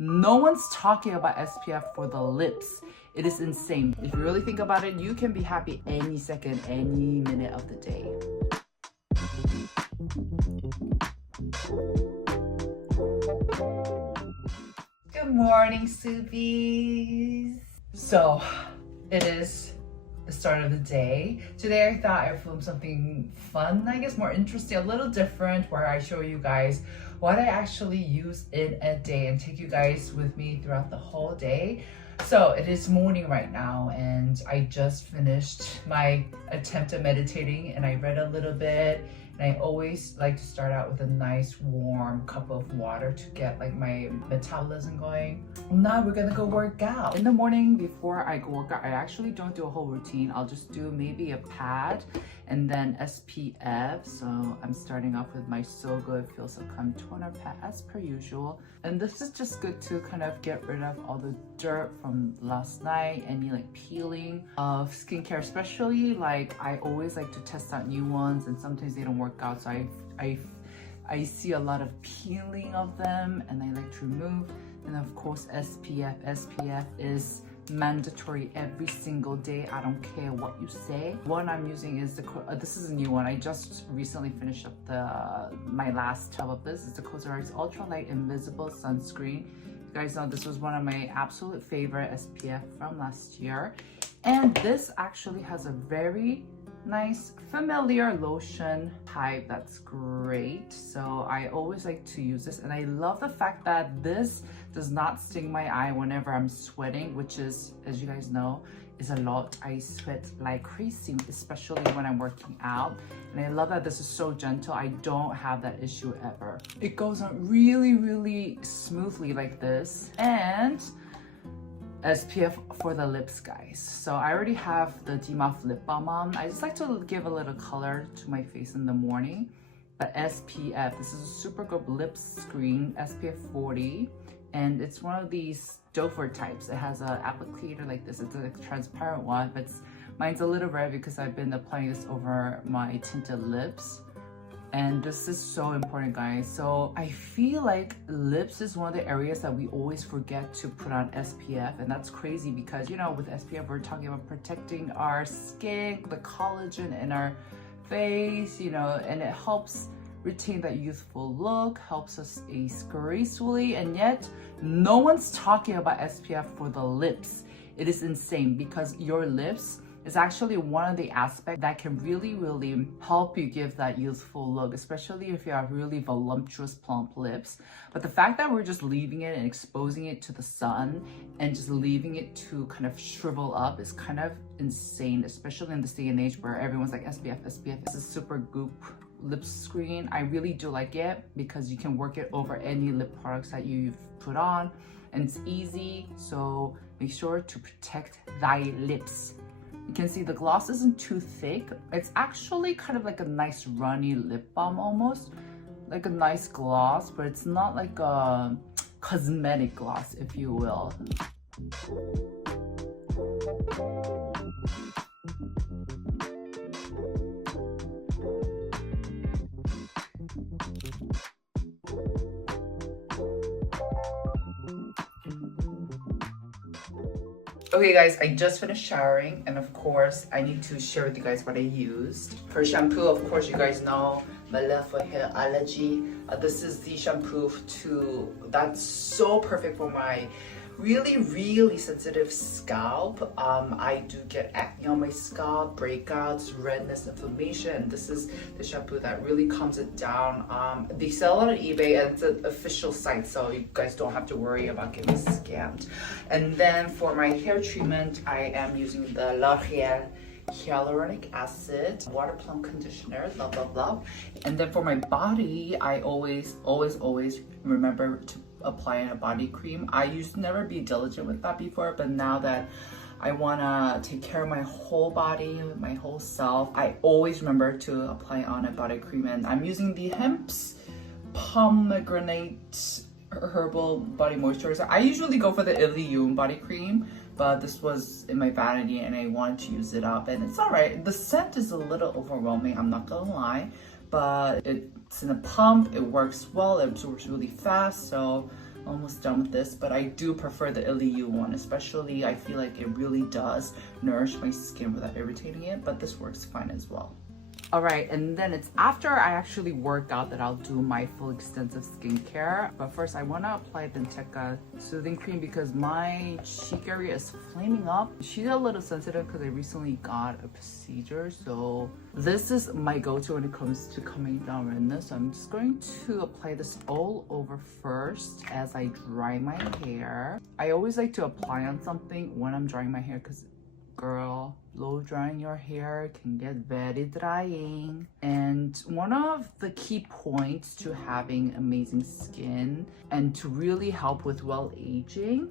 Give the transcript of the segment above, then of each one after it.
No one's talking about SPF for the lips. It is insane. If you really think about it, you can be happy any second, any minute of the day. Good morning, Soupies. So, it is the start of the day. Today I thought I'd film something fun, I guess more interesting, a little different, where I show you guys what I actually use in a day and take you guys with me throughout the whole day. So it is morning right now and I just finished my attempt at meditating and I read a little bit. And I always like to start out with a nice warm cup of water to get like my metabolism going. Now we're gonna go work out. In the morning before I go work out, I actually don't do a whole routine. I'll just do maybe a pad and then SPF. So I'm starting off with my Soo Good Toner Pads as per usual. And this is just good to kind of get rid of all the dirt from last night, any like peeling of skincare, especially like I always like to test out new ones and sometimes they don't work out, so I see a lot of peeling of them and I like to remove. And of course SPF is mandatory every single day. I don't care what you say. One I'm using is this is a new one. I just recently finished up my last tub of this. It's the COSRX Ultralight Invisible Sunscreen. You guys know this was one of my absolute favorite SPF from last year. And this actually has a very nice familiar lotion type that's great, so I always like to use this. And I love the fact that this does not sting my eye whenever I'm sweating, which is, as you guys know, is a lot. I sweat like crazy, especially when I'm working out, and I love that this is so gentle. I don't have that issue ever. It goes on really smoothly like this. And SPF for the lips, guys. So I already have the Demouth lip balm on. I just like to give a little color to my face in the morning. But SPF, this is a Supergoop lip screen, SPF 40, and it's one of these dofer types. It has an applicator like this. It's a transparent one, but mine's a little red because I've been applying this over my tinted lips. And this is so important, guys. So I feel like lips is one of the areas that we always forget to put on SPF, and that's crazy because, you know, with SPF we're talking about protecting our skin, the collagen in our face, you know, and it helps retain that youthful look, helps us age gracefully, and yet no one's talking about SPF for the lips. It is insane because your lips is actually one of the aspects that can really help you give that youthful look, especially if you have really voluptuous plump lips. But the fact that we're just leaving it and exposing it to the sun and just leaving it to kind of shrivel up is kind of insane, especially in this day and age where everyone's like SPF. This is Supergoop lip screen. I really do like it because you can work it over any lip products that you've put on and it's easy. So make sure to protect thy lips. You can see the gloss isn't too thick. It's actually kind of like a nice runny lip balm, almost like a nice gloss, but it's not like a cosmetic gloss, if you will. Okay guys, I just finished showering and of course I need to share with you guys what I used. For shampoo, of course you guys know my love for Hairology. This is the shampoo that's so perfect for my really sensitive scalp. I do get acne on my scalp, breakouts, redness, inflammation, and this is the shampoo that really calms it down. They sell it on eBay and it's an official site, so you guys don't have to worry about getting scammed. And then for my hair treatment, I am using the L'Oreal Hyaluronic Acid Water Plump Conditioner, love. And then for my body, I always remember to apply a body cream. I used to never be diligent with that before, but now that I want to take care of my whole body, my whole self, I always remember to apply on a body cream. And I'm using the Hempz Pomegranate Herbal Body Moisturizer. I usually go for the ILLIYOON body cream, but this was in my vanity and I wanted to use it up, and it's all right. The scent is a little overwhelming, I'm not gonna lie, but it's in a pump, it works well, it absorbs really fast, so almost done with this, but I do prefer the ILLIYOON one, especially I feel like it really does nourish my skin without irritating it, but this works fine as well. All right, and then it's after I actually work out that I'll do my full extensive skincare. But first I want to apply the Inteca soothing cream because my cheek area is flaming up. She's a little sensitive because I recently got a procedure, so this is my go-to when it comes to coming down redness. So I'm just going to apply this all over first as I dry my hair. I always like to apply on something when I'm drying my hair because girl, blow drying your hair can get very drying. And one of the key points to having amazing skin and to really help with well aging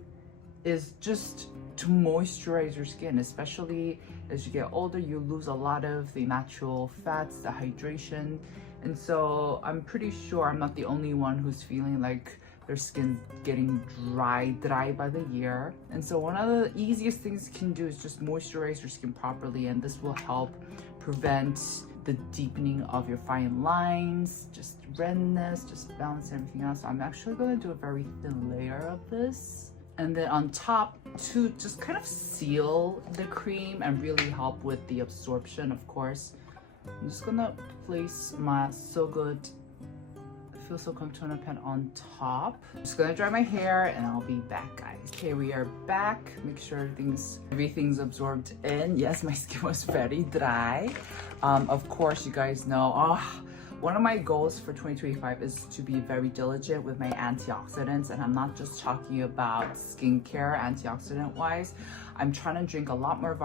is just to moisturize your skin, especially as you get older. You lose a lot of the natural fats, the hydration, and so I'm pretty sure I'm not the only one who's feeling like their skin's getting dry by the year. And so one of the easiest things you can do is just moisturize your skin properly, and this will help prevent the deepening of your fine lines, just redness, just balance everything out. So I'm actually going to do a very thin layer of this. And then on top to just kind of seal the cream and really help with the absorption, of course, I'm just gonna place my Soo Good Toner Pad on top. I'm just gonna dry my hair and I'll be back, guys. Okay, we are back. Make sure everything's absorbed in. Yes, my skin was very dry. Of course, you guys know, one of my goals for 2025 is to be very diligent with my antioxidants, and I'm not just talking about skincare antioxidant wise. I'm trying to drink a lot more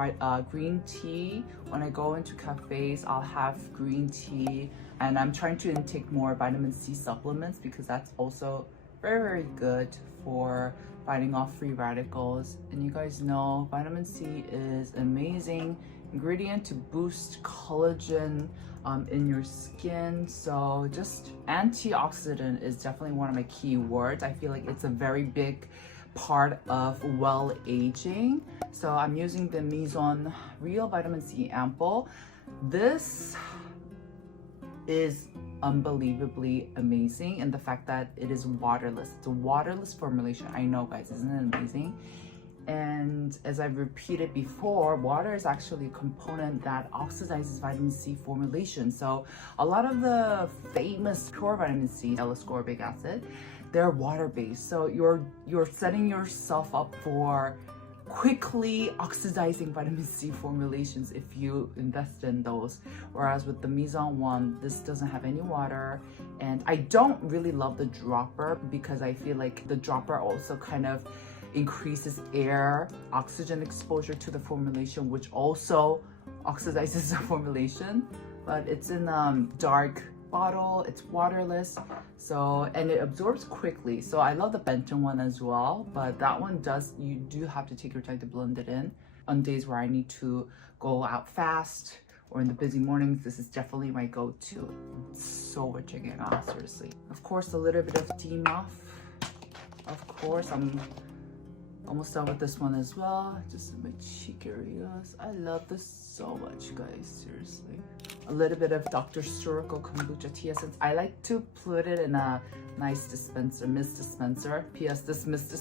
green tea. When I go into cafes, I'll have green tea, and I'm trying to intake more vitamin C supplements because that's also very, very good for fighting off free radicals. And you guys know vitamin C is amazing ingredient to boost collagen in your skin. So just antioxidant is definitely one of my key words. I feel like it's a very big part of well aging. So I'm using the Maison Real Vitamin C Ampoule. This is unbelievably amazing in the fact that it is waterless. It's a waterless formulation. I know, guys, isn't it amazing? And as I've repeated before, water is actually a component that oxidizes vitamin C formulation. So a lot of the famous pure vitamin C, L-ascorbic acid, they're water-based. So you're setting yourself up for quickly oxidizing vitamin C formulations if you invest in those. Whereas with the Maison one, this doesn't have any water. And I don't really love the dropper because I feel like the dropper also kind of increases air oxygen exposure to the formulation, which also oxidizes the formulation. But it's in dark bottle, it's waterless, so, and it absorbs quickly. So I love the Benton one as well, but that one you do have to take your time to blend it in. On days where I need to go out fast or in the busy mornings, this is definitely my go-to. It's so much again, seriously. Of course, a little bit of DMOF. Of course, I'm almost done with this one as well. Just in my cheek areas. I love this so much, guys, seriously. A little bit of Dr. Sturkle Kombucha Tea Essence. I like to put it in a nice dispenser, mist dispenser. P.S. This mist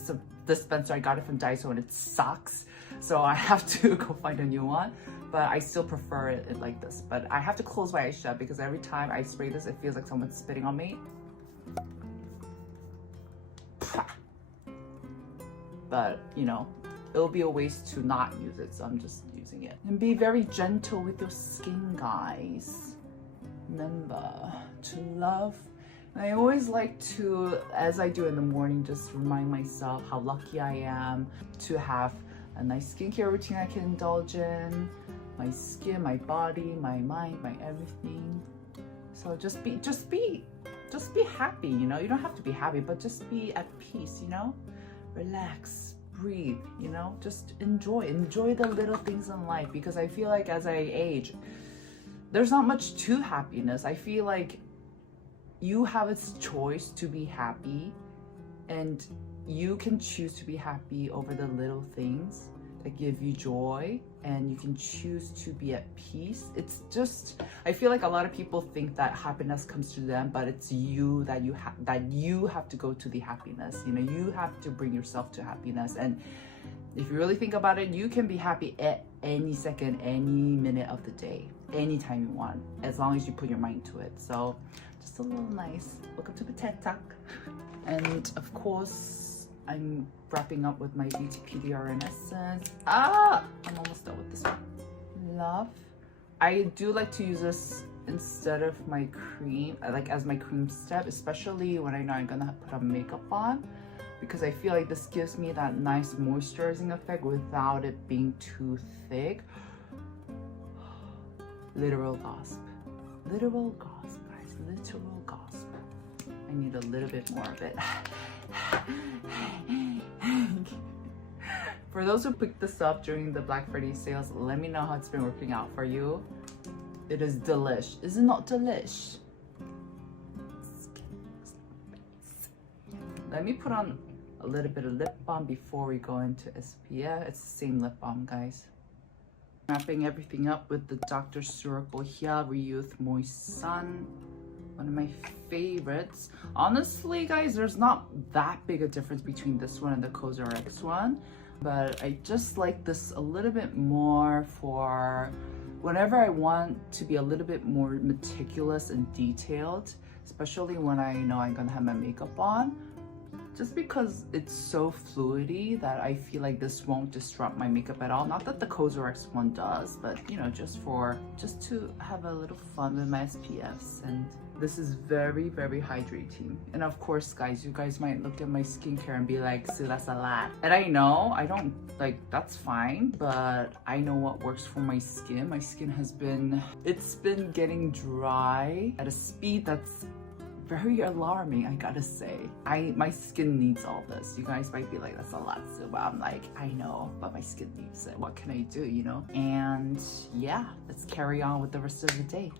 dispenser, I got it from Daiso and it sucks. So I have to go find a new one. But I still prefer it like this. But I have to close my eyes shut because every time I spray this, it feels like someone's spitting on me. But, you know, it'll be a waste to not use it, so I'm just using it. And be very gentle with your skin, guys. Remember to love. And I always like to, as I do in the morning, just remind myself how lucky I am to have a nice skincare routine I can indulge in. My skin, my body, my mind, my everything. So just be happy, you know? You don't have to be happy, but just be at peace, you know? Relax, breathe, you know, just enjoy the little things in life, because I feel like as I age, there's not much to happiness. I feel like you have a choice to be happy, and you can choose to be happy over the little things. that give you joy, and you can choose to be at peace. It's just, I feel like a lot of people think that happiness comes to them, but it's you that you have to go to the happiness. You know, you have to bring yourself to happiness. And if you really think about it, you can be happy at any second, any minute of the day, anytime you want, as long as you put your mind to it. So just a little nice. Welcome to the TED Talk. And of course, I'm wrapping up with my Beauty PDRN essence. I'm almost done with this one. Love. I do like to use this instead of my cream, like as my cream step, especially when I know I'm gonna put on makeup on, because I feel like this gives me that nice moisturizing effect without it being too thick. Literal gasp. Literal gasp, guys. Literal gasp. I need a little bit more of it. For those who picked this up during the Black Friday sales, let me know how it's been working out for you. It is delish. Is it not delish? Let me put on a little bit of lip balm before we go into SPF. It's the same lip balm, guys. Wrapping everything up with the Dr. Herbal Hyaluronic Moist Sun. One of my favorites. Honestly, guys, there's not that big a difference between this one and the COSRX one, but I just like this a little bit more for whenever I want to be a little bit more meticulous and detailed, especially when I know I'm gonna have my makeup on. Just because it's so fluidy that I feel like this won't disrupt my makeup at all. Not that the COSRX one does, but you know, just to have a little fun with my SPFs. And this is very, very hydrating. And of course, guys, you guys might look at my skincare and be like, "So that's a lot." And I know, I don't like, that's fine, but I know what works for my skin. My skin it's been getting dry at a speed that's very alarming, I gotta say. My skin needs all this. You guys might be like, "That's a lot, Soo." But I'm like, I know, but my skin needs it. What can I do, you know? And yeah, let's carry on with the rest of the day.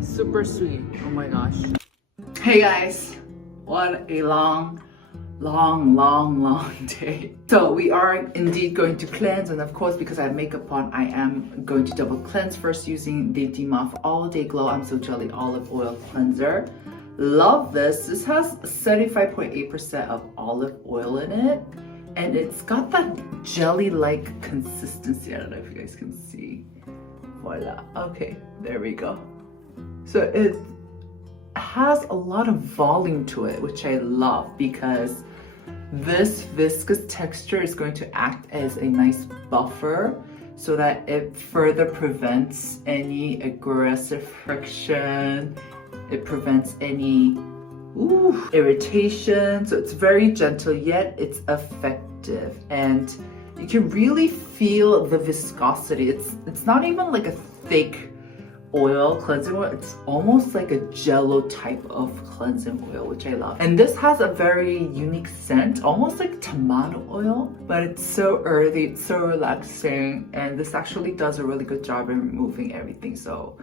Super sweet. Oh my gosh. Hey guys, what a long day. So we are indeed going to cleanse, and of course, because I have makeup on, I am going to double cleanse first using the Demaf All Day Glow I'm So Jelly Olive Oil Cleanser. Love this. This has 75.8% of olive oil in it, and it's got that jelly-like consistency. I don't know if you guys can see. Voila. Okay, there we go. So it has a lot of volume to it, which I love because this viscous texture is going to act as a nice buffer so that it further prevents any aggressive friction. It prevents any irritation. So it's very gentle, yet it's effective. And you can really feel the viscosity. It's not even like a thick oil, cleansing oil. It's almost like a jello type of cleansing oil, which I love. And this has a very unique scent, almost like tomato oil, but it's so earthy, it's so relaxing, and this actually does a really good job in removing everything. So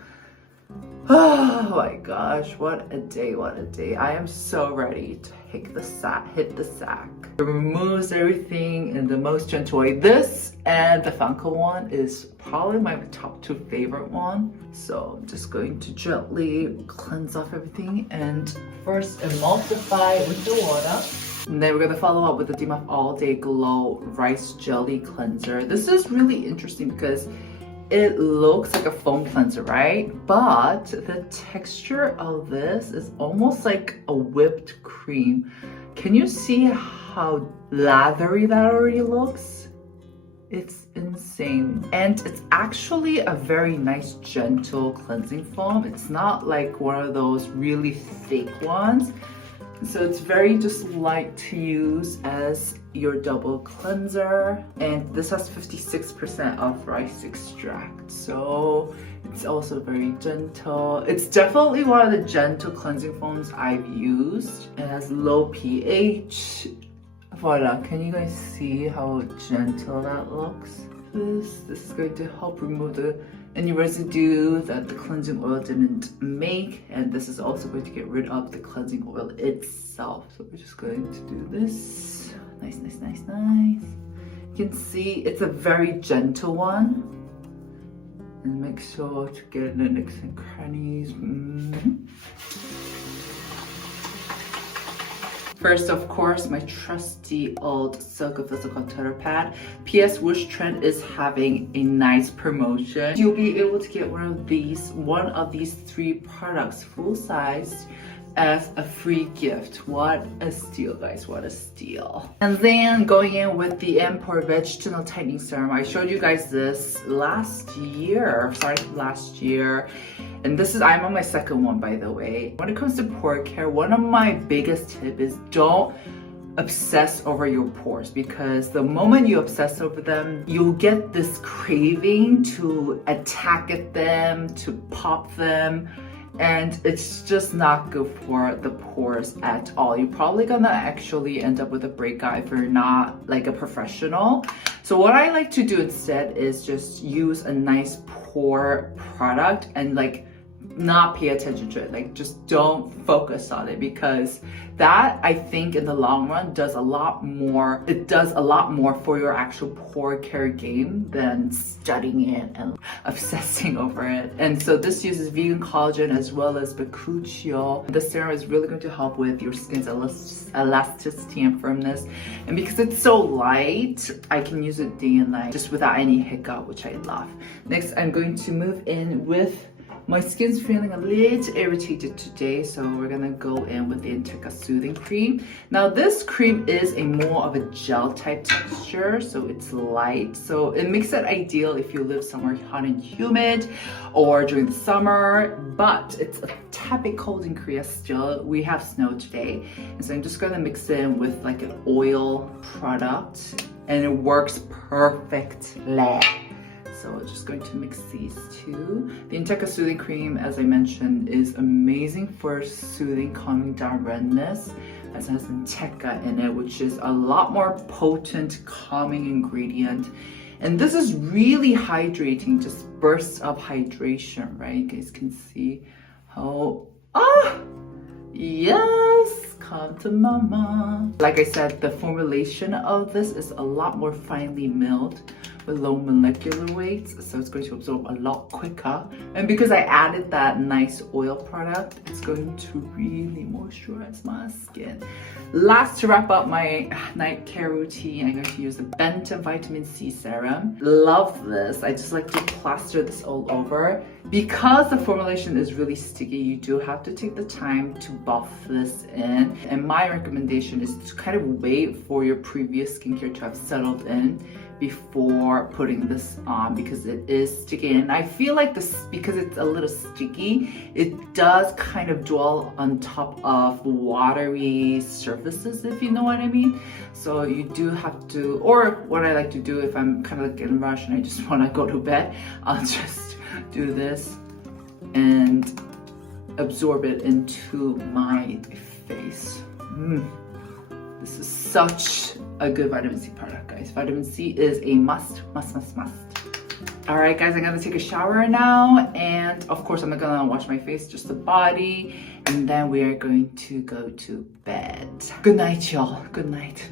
oh my gosh, what a day, what a day. I am so ready to hit the sack. It removes everything in the most gentle way. This and the Funko one is probably my top 2 favorite one. So I'm just going to gently cleanse off everything and first emulsify with the water. And then we're gonna follow up with the Demaf All Day Glow Rice Jelly Cleanser. This is really interesting because it looks like a foam cleanser, right? But the texture of this is almost like a whipped cream. Can you see how lathery that already looks? It's insane. And it's actually a very nice, gentle cleansing foam. It's not like one of those really thick ones. So it's very just light to use as your double cleanser. And this has 56% of rice extract. So it's also very gentle. It's definitely one of the gentle cleansing foams I've used. It has low pH. Voila, can you guys see how gentle that looks? This is going to help remove any residue that the cleansing oil didn't make, and this is also going to get rid of the cleansing oil itself. So we're just going to do this. Nice, nice, nice, nice. You can see it's a very gentle one. And make sure to get the nooks and crannies. First, of course, my trusty old Soo Good Toner Pad. PS Wishtrend is having a nice promotion. You'll be able to get one of these 3 products full size as a free gift. What a steal, guys, what a steal. And then going in with the Ampoule Vegetable Tightening Serum. I showed you guys this last year, and this is, I'm on my 2nd one, by the way. When it comes to pore care, one of my biggest tips is don't obsess over your pores, because the moment you obsess over them, you'll get this craving to attack at them, to pop them, and it's just not good for the pores at all. You're probably gonna actually end up with a breakout if you're not like a professional. So what I like to do instead is just use a nice pore product and like not pay attention to it. Like just don't focus on it, because that, I think, in the long run does a lot more. It does a lot more for your actual pore care game than studying it and obsessing over it. And so this uses vegan collagen as well as bakuchiol. The serum is really going to help with your skin's elasticity and firmness. And because it's so light, I can use it day and night just without any hiccup, which I love. Next, I'm going to move in with, my skin's feeling a little irritated today, so we're gonna go in with the Inteca Soothing Cream. Now this cream is a more of a gel type texture, so it's light. So it makes it ideal if you live somewhere hot and humid or during the summer, but it's a tad bit cold in Korea still. We have snow today. And so I'm just gonna mix it in with like an oil product, and it works perfectly. So we're just going to mix these 2. The Inteca Soothing Cream, as I mentioned, is amazing for soothing, calming down redness, as it has Inteca in it, which is a lot more potent calming ingredient. And this is really hydrating, just bursts of hydration, right? You guys can see how, yes, come to mama. Like I said, the formulation of this is a lot more finely milled, low molecular weight, so it's going to absorb a lot quicker. And because I added that nice oil product, it's going to really moisturize my skin. Last, to wrap up my night care routine, I'm going to use the Benton Vitamin C Serum. Love this. I just like to plaster this all over. Because the formulation is really sticky, you do have to take the time to buff this in. And my recommendation is to kind of wait for your previous skincare to have settled in before putting this on, because it is sticky. And I feel like this, because it's a little sticky, it does kind of dwell on top of watery surfaces, if you know what I mean. So you do have to, or what I like to do if I'm kind of like in a rush and I just want to go to bed, I'll just do this and absorb it into my face. This is such a good vitamin C product, guys. Vitamin C is a must. All right, guys, I'm gonna take a shower now, and of course I'm not gonna wash my face, just the body, and then we are going to go to bed. Good night, y'all. Good night.